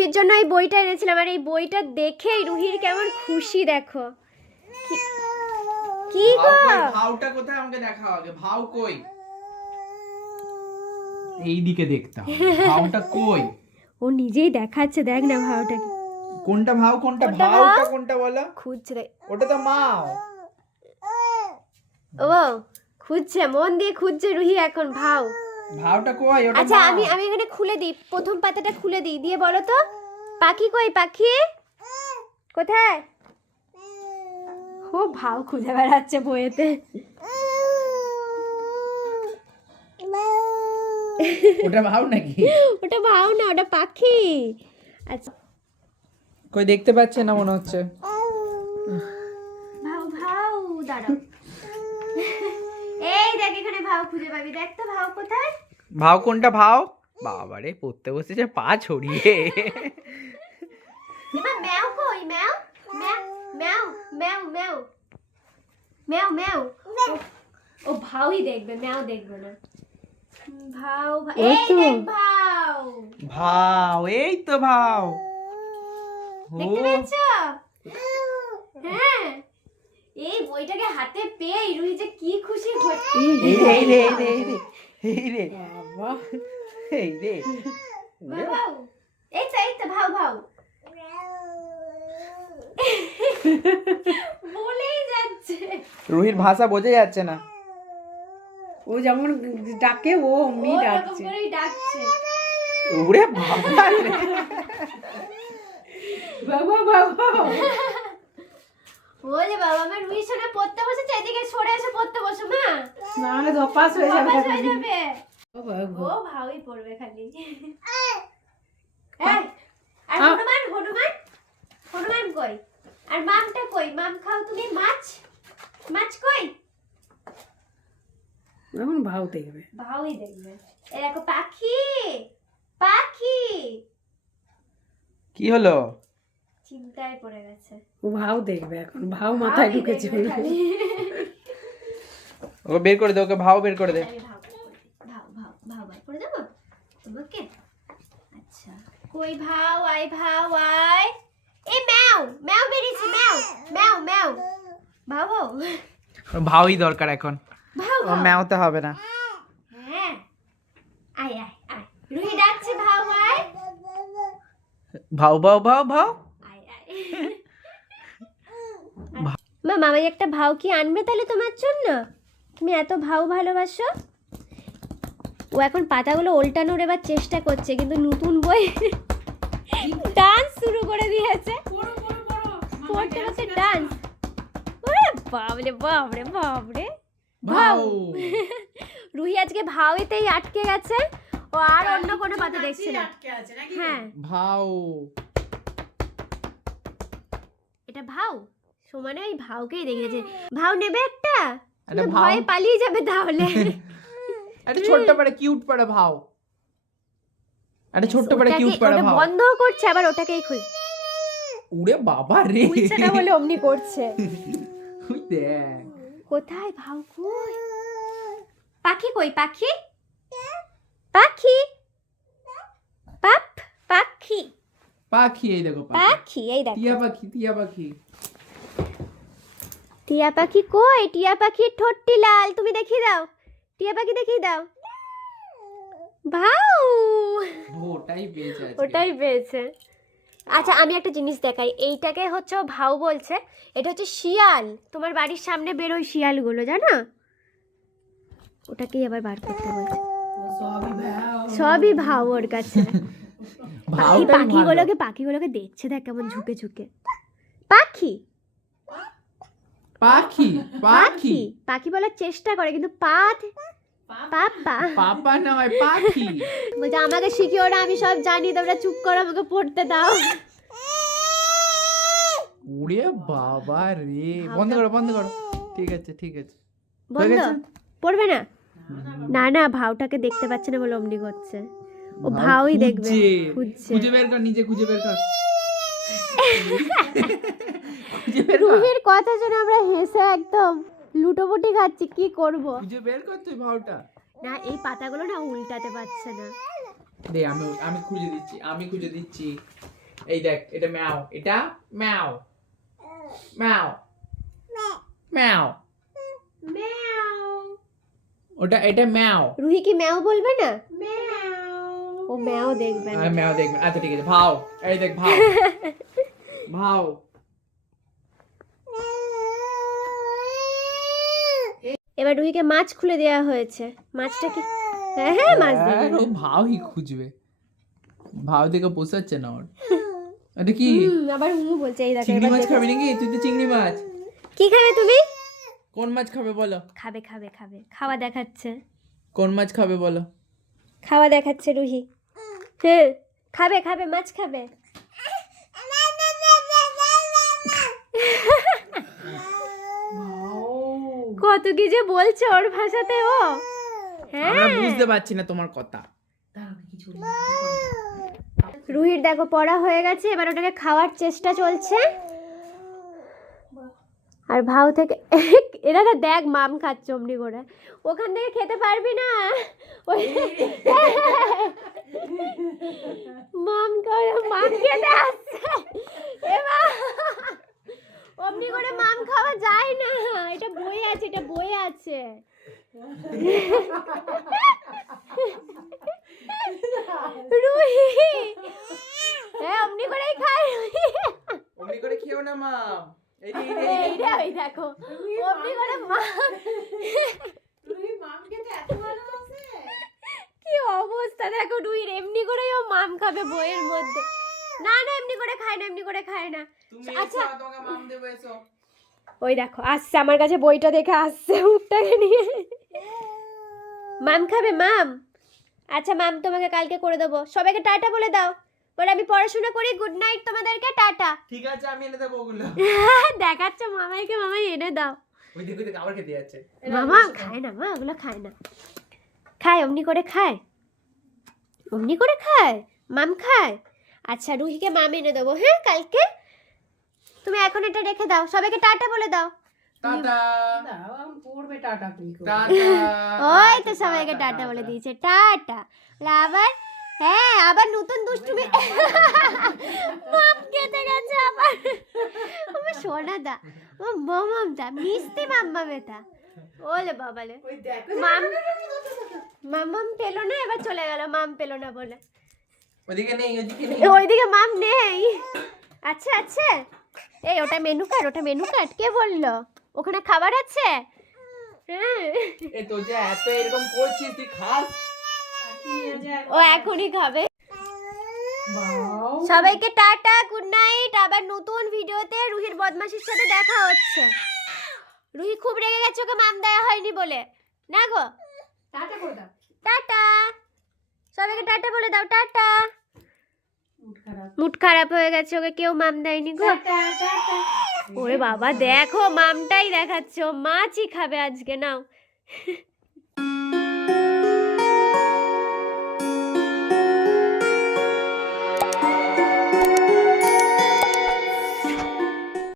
রুহির জন্য এই বইটা এনেছিলাম আর এই বইটা দেখেই রুহির কেমন খুশি দেখো। কি- গো? ভাওটা কোথায়? আমাকে দেখাও আগে। ভাও কই? এইদিকে দেখতে হবে। ভাওটা কই? ও নিজেই দেখাচ্ছে দেখ না ভাওটা কোনটা ভাও কোনটা ভাও? কোনটা বলো? খুঁজছে দেখ। ওটা তো মাও। ও খুঁজছে মন দিয়ে খুঁজছে রুহি এখন ভাও ভাওটা কই? ওটা আচ্ছা আমি আমি এখানে খুলে দিই। প্রথম পাতাটা খুলে দিই। দিয়ে বলো তো পাখি কই পাখি? কোথায়? ও ভাও খুঁজে বেড়াচ্ছে বইয়েতে। ওটা ভাও নাকি? ওটা ভাও না ওটা পাখি। আচ্ছা। কই দেখতে পাচ্ছে না মনে হচ্ছে? ভাও ভাও দাঁড়াও। এই দেখ এখানে ভাও খুঁজে পাবি। দেখ তো ভাও কোথায়? ভাও কোনটা ভাও? বাবারে পড়তে বসেছে পা ছড়িয়ে। এবার ম্যাও কই? ম্যাও? ম্যাও ম্যাও ম্যাও ম্যাও। ম্যাও ম্যাও। ও- ভাওই দেখবে ম্যাও দেখবে না। ভাও এই তো। দেখ ভাও। ভাও এই তো ভাও। দেখতে ও, পেয়েছ? হ্যাঁ। এই বইটাকে হাতে পেয়ে রুহি যে কি খুশি হচ্ছে। এই রে এই রে এই রে এই রে বাবা। এই রে। ভাও ভাও এই তো এই তো ভাও ভাও বলেই যাচ্ছে। রুহির ভাষা বোঝা যাচ্ছে না। ও যেমন ডাকে ও অমনি ডাকছে। ডাকছে। উড়ে বাবা বাবা বাবা। বলে বাবা আমার পড়তে বসেছে এদিকে সরে এসে পড়তে বসো মা। নাহলে ধপাস হয়ে যাবে অভ্যাস হয়ে যাবে। বাবা, ও ভালোই পড়বে খালি। এই, আর হনুমান হনুমান? হনুমান কই? আর মামটা কই? মাম খাও তুমি মাছ? মাছ কই? এখন ভাও দেখবে। ভাওই দেখবে। এই দেখো পাখি পাখি। কি হলো? চিন্তায় পড়ে গেছে। ও ভাও দেখবে এখন ভাও মাথায় ঢুকেছে ওকে বের করে দে ওকে ভাও বের করে দে। ভাও। ভাও করে দেবো? তোমাকে আচ্ছা। কই ভাও? আই ভাও আই এই ম্যাও ম্যাও বেরিয়েছে ম্যাও ম্যাও ম্যাও। ভাও ভাও। ভাওই দরকার এখন। ভাও ও ভাও। ম্যাওতে হবে না। হ্যাঁ। আয় আয় আয়। রুহি ডাকছে ভাও আয়। ভাও ভাও ভাও ভাও। মা মামাই একটা ভাও কি আনবে তাহলে তোমার জন্য? তুমি এত ভাও ভালোবাসো। ও এখন পাতাগুলো ওল্টানোর এবার চেষ্টা করছে কিন্তু নতুন বই ডান্স শুরু করে দিয়েছে। পড়তে পড়তে ডান্স ওরে বাবরে বাবরে বাবরে ভাও রুহি আজকে ভাওয়েতেই আটকে গেছে। ও আর অন্য কোনো পাতা দেখছে না। হ্যাঁ। ভাও এটা ভাও। সমানে ওই ভাওকেই দেখেছে ভাও নেবে একটা? ভয়ে পালিয়ে যাবে তাহলে। একটা ছোট্ট পাড়া কিউট পাড়া ভাও। একটা ছোট্ট পাড়া কিউট পাড়া ভাও। বন্ধ করছে আবার ওটাকেই খুল। উড়ে বাবা রে। না বলে অমনি করছে। ওই দেখ। কোথায় ভাও কই? পাখি কই পাখি? পাখি পাপ পাখি পাখি এই দেখো পাখি। এই দেখো। টিয়া পাখি টিয়া পাখি। টিয়া পাখি কই? টিয়া পাখির ঠোঁটটি লাল তুমি দেখিয়ে দাও। টিয়া পাখি দেখিয়ে দাও। ভাউ ওটাই পেয়েছে। ওটাই পেয়েছে আচ্ছা আমি একটা জিনিস দেখাই। এইটাকে হচ্ছে ভাউ বলছে। এটা হচ্ছে শিয়াল। তোমার বাড়ির সামনে বেরোয় শিয়ালগুলো জানো? ওটাকেই আবার বার করতে বলছে। সবই ভাউ ওর কাছে। পাখি পাখিগুলোকে পাখিগুলোকে দেখছে দেখ কেমন ঝুঁকে ঝুঁকে। পাখি? পাখি পাখি। পাখি? বলার চেষ্টা করে কিন্তু পাত পাপা। পাপা নয় পাখি। বলছে আমাকে শিখিও না আমি সব জানি তোমরা চুপ করো আমাকে পড়তে দাও। উড়ে বাবা রে। বন্ধ করো বন্ধ করো। ঠিক আছে ঠিক আছে। বন্ধ। পড়বে না? না না ভাওটাকে দেখতে পাচ্ছে না বলে অমনি করছে। ও ভাওই দেখবে খুঁজছে। খুঁজে বের কর নিজে খুঁজে বের কর। রুহির কথা শুনে আমরা হেসে একদম লুটোপুটি খাচ্ছি কি করব? খুঁজে বের কর তুই ভাওটা না এই পাতাগুলো না উল্টাতে পারছে না। দে আমি আমি খুঁজে দিচ্ছি আমি খুঁজে দিচ্ছি। এই দেখ এটা ম্যাও এটা ম্যাও। ম্যাও। ম্যাও। ওটা এটা ম্যাও। রুহি কি ম্যাও বলবে না? ও ম্যাও দেখবে না। ম্যাও দেখবে আচ্ছা ঠিক আছে ভাও। এই দেখ ভাও। ভাও। এবার রুহিকে মাছ খুলে দেওয়া হয়েছে। মাছটা কি? হ্যাঁ হ্যাঁ মাছ দেবে। ও ভাওই খুঁজবে। ভাও দেখে পোষাচ্ছে না ওর। এটা কি? আবার হুমু বলছে এই দেখো চিংড়ি মাছ। খাবি নাকি? তুই তো চিংড়ি মাছ। কি খাবে তুমি? কোন মাছ খাবে বলো? খাবে খাবে খাবে। খাওয়া দেখাচ্ছে। কোন মাছ খাবে বলো? খাওয়া দেখাচ্ছে রুহি। হ্যাঁ খাবে খাবে মাছ খাবে। কত কি যে বলছে ওর ভাষাতে ও? হ্যাঁ। আমরা বুঝতে পারছি না তোমার কথা। রুহির দেখো পড়া হয়ে গেছে এবার ওটাকে খাওয়ার চেষ্টা চলছে। আর ভাও থেকে এরা না দেখ মাম খাচ্ছে অমনি করে। ওখান থেকে খেতে পারবি না? ওই মাম করে মাম খেতে আসছে। অমনি করে মাম খাওয়া যায় না। এটা বই আছে, এটা বই আছে। রুহি। হ্যাঁ অমনি করেই খায় অমনি করে খেও না মা এইটা ওই দেখো অমনি করে মা কি অবস্থা দেখো রুহির এমনি করেই ও মাম খাবে বইয়ের মধ্যে। না না এমনি করে খায় না এমনি করে খায় না। আচ্ছা। এসো, তোমাকে মাম দেবো এসো। ওই দেখো আসছে আমার কাছে বইটা দেখে আসছে মুখটাকে নিয়ে। মাম খাবে মাম? আচ্ছা মাম তোমাকে কালকে করে দেবো। সবাইকে টাটা বলে দাও। বলে আমি পড়াশোনা করি গুড নাইট তোমাদেরকে টাটা। ঠিক আছে আমি এনে দেবো ওগুলো। দেখাচ্ছ মামাইকে মামাই এনে দাও। ওই ওই দিকে আবার খেতে যাচ্ছে। মামা খায় না মা ওগুলো খায় না। খায় অমনি করে খায়। অমনি করে খায় মাম খায়। আচ্ছা রুহিকে মাম এনে দেবো হ্যাঁ কালকে? তুমি এখন এটা রেখে দাও সবাইকে টাটা বলে দাও। টাটা। পড়বে টাটা তুই টাটা। ওই তো সবাইকে টাটা বলে দিয়েছে টাটা। আবার হ্যাঁ আবার নতুন দুষ্টুমি। মাম খেতে গেছে আবার। আমার সোনা দা ও মামাম দা মিষ্টি মাম্মা বেটা ওলে বাবালে। মাম মামাম পেল না এবার চলে গেল মাম পেল না বলে। ওদিকে নেই ওদিকে নেই। ওইদিকে মাম নেই। আচ্ছা আচ্ছা এই ওটা মেনু কার্ড ওটা মেনু কার্ড কে বলল? ওখানে খাবার আছে? হ্যাঁ। এ তো যে এত এরকম করছিস তুই খাস? ও এখনই খাবে। সবাইকে টাটা গুড নাইট আবার নতুন ভিডিওতে রুহির বদমাশির সাথে দেখা হচ্ছে। রুহি খুব রেগে গেছে ওকে মাম দেওয়া হয়নি বলে। না গো? টাটা করে দাও। টাটা। সবাইকে টাটা বলে দাও টাটা। মুড খারাপ। হয়ে গেছে ওকে কেউ মাম দেয়নি গো। ওরে বাবা দেখো মামটাই দেখাচ্ছ। মাছই খাবে আজকে নাও।